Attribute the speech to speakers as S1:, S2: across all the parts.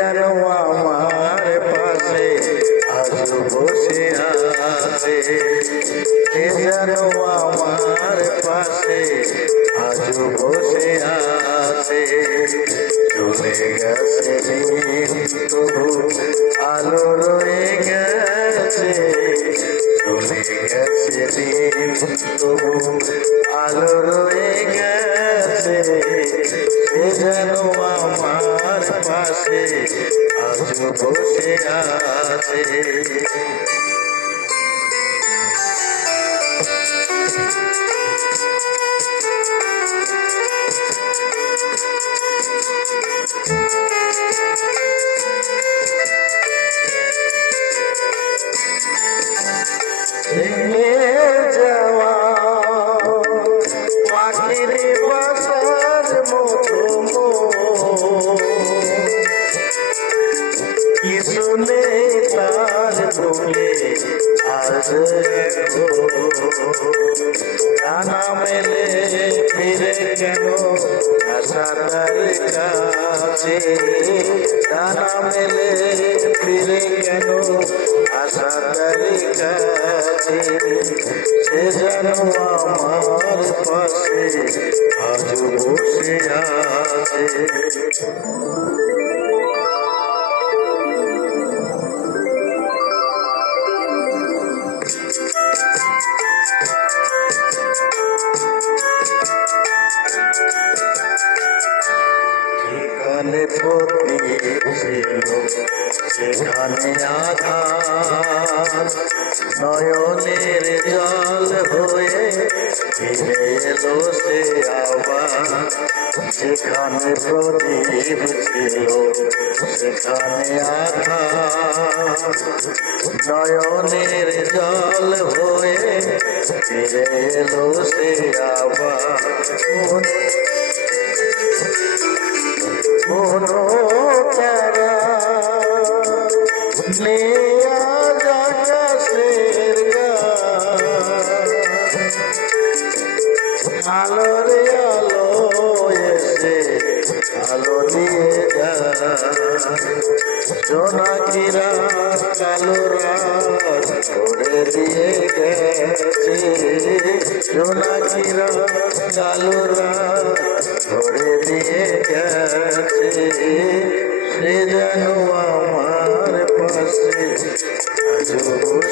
S1: যেন আমার পাশে আজ বসে আছে। কে যেন আমার পাশে আজ বসে আছে। চলে গেছে তবু আলো রয়ে গেছে। চলে গেছে তবু ইসুলে তার ভুলে আজ ডানা ফিরে কেন আশাদার কাছে ডানা মেলে ফিরে কেন আশাদার কাছে যেন আমার পাশে আজ বসে আছে যেখানে প্রদীপ ছিল সেখানে আধার নয়নের জল হয়ে ফিরে এলো সে আবার যেখানে প্রদীপ ছিল সেখানে আধার নয়নের জল হয়ে ফিরে এলো সে আবার আলো রে আলো এসে আলো দিয়ে যায় জোনাকিরা কালো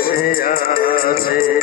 S1: বসে আছে।